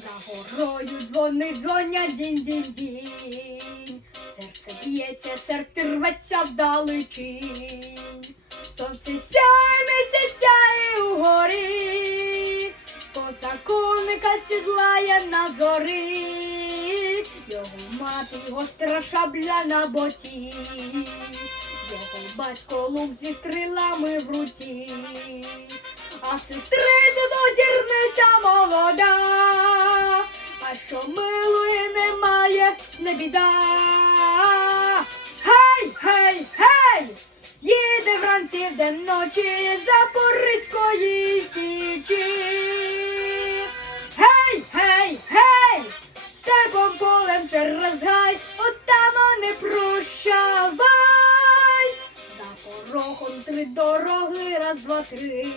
За горою дзвони дзвонять дінь-дінь-дінь. Серце б'ється, серце рветься вдалечінь. Сонце сяє, місяць сяє угорі. Козаконика сідлає на зорі. Його мати гостра шабля на боці. Його батько лук зі стрілами в руці. А сестриця дозірниця молода, не біда. Гей, гей, гей! Їде вранці вдень ночі Запорізької січі. Гей, гей, гей! Степом полем через гай, отамане прощавай. За порогом три дороги, раз, два, три.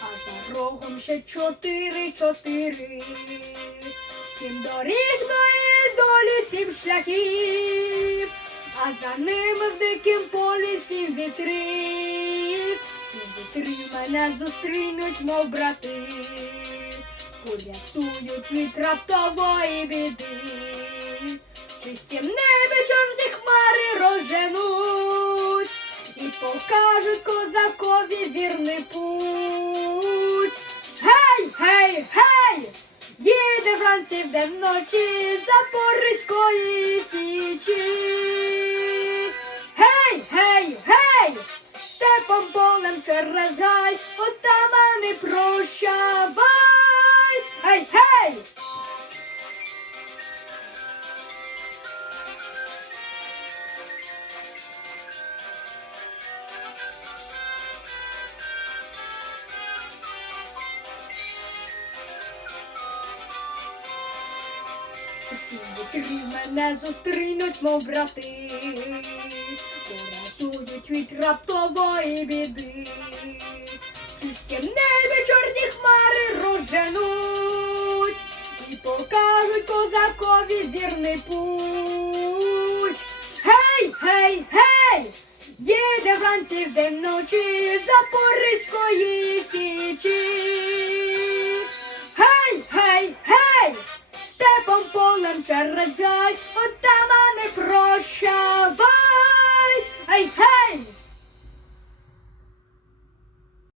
А за рогом ще чотири, чотири. Сім доріг до долі, сім шляхів. А за ними в дикім полі сім вітрів. Сім вітрів мене зустрінуть, мов брати. Порятують від раптової біди. Чистім небі чорні хмари розженуть і покажуть козакові вірний путь. Гей, гей, гей! Їде де вночі Запорізької січі. Гей, гей, гей! Степом полем через гай, отамани прощавай! Гей, гей! Усі вітри мене зустрінуть, мов брати, порятують від раптової біди. Чистім небі чорні хмари розженуть і покажуть козакові вірний путь. Гей, гей, гей! Їде вранці вдень вночі Запорізької січі. Гей,